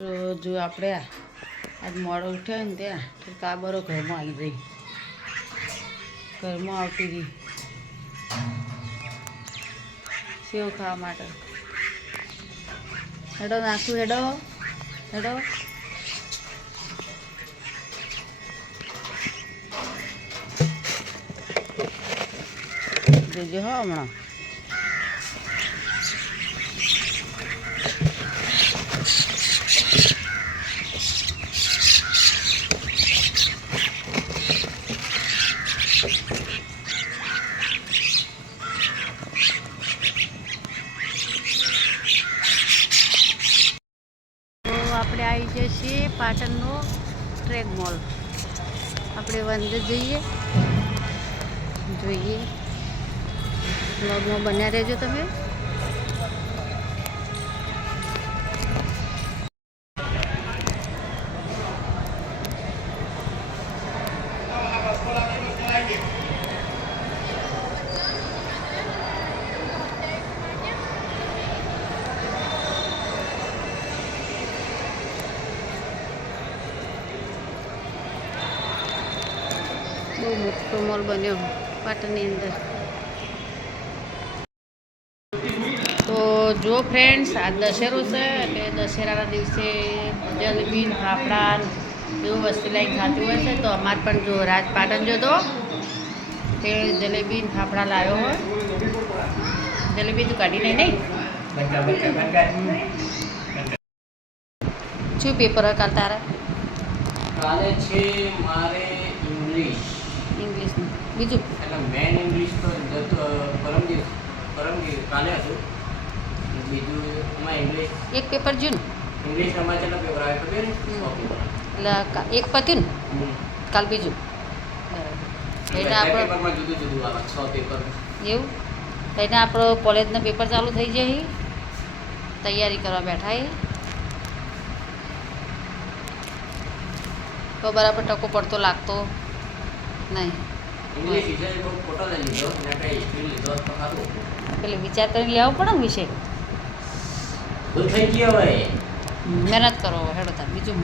તો જો આપણે આજ મોડો ઉઠ્યો ને ત્યાં, તો કાબરો ઘરમાં આવી ગઈ. ઘરમાં આવતી રહી. સેવ ખાવા માટે. હેડો નાખું હેડો. હેડો. જોજો હો હમણાં તો આપણે આવી જઈએ છીએ પાટણનો ટ્રેક મોલ. આપણે અંદર જઈએ. જોઈએ. બ્લોગમાં બન્યા રહેજો તમે. બહુ મોટો મોલ બન્યો પાટણની અંદર. તો જો ફ્રેન્ડ્સ આ દશેરો છે એટલે દશેરાના દિવસે જલેબી ફાફડા એવું વસ્તુ લઈને ખાતું હોય છે. તો અમારે પણ જો રાજ પાટણ જતો તે જલેબી ફાફડા લાવ્યો હોય. જલેબી તું કાઢી નહીં? નહીં શું પેપર હોય કાલ તારે કાલે છે મારે ઇંગ્લિશ ઇંગ્લિશનું બીજું? એટલે મેન ઇંગ્લિશ તો પરમ દિવસ પરમ દિવસ કાલે હતું બીજું એમાં ઇંગ્લિશ એક પેપર જોયું ને ઇંગ્લિશ એમાં કેટલા પેપર આવે ખબર. એટલે એક પત્યું ને? કાલ બીજું. એટલે આપણે જુદું જુદું આવે છ પેપર એવું? એને આપણો કોલેજનો પેપર ચાલુ થઈ જાય તૈયારી કરવા બેઠા એ તો બરાબર ટકો પડતો લાગતો નહીં. તો પેલે વિચાર કરીને લેવો પડે ને વિષય મહેનત કરો હેડો તાર બીજું.